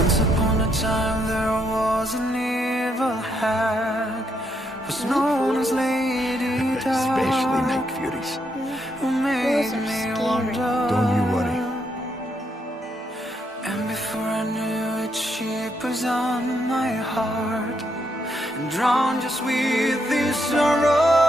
Once upon a time there was an evil hag, was known as Lady Especially Dark, night furies. who made Those are me scary. wonder. Don't you worry. And before I knew it, she was on my heart, and drawn just with this sorrow.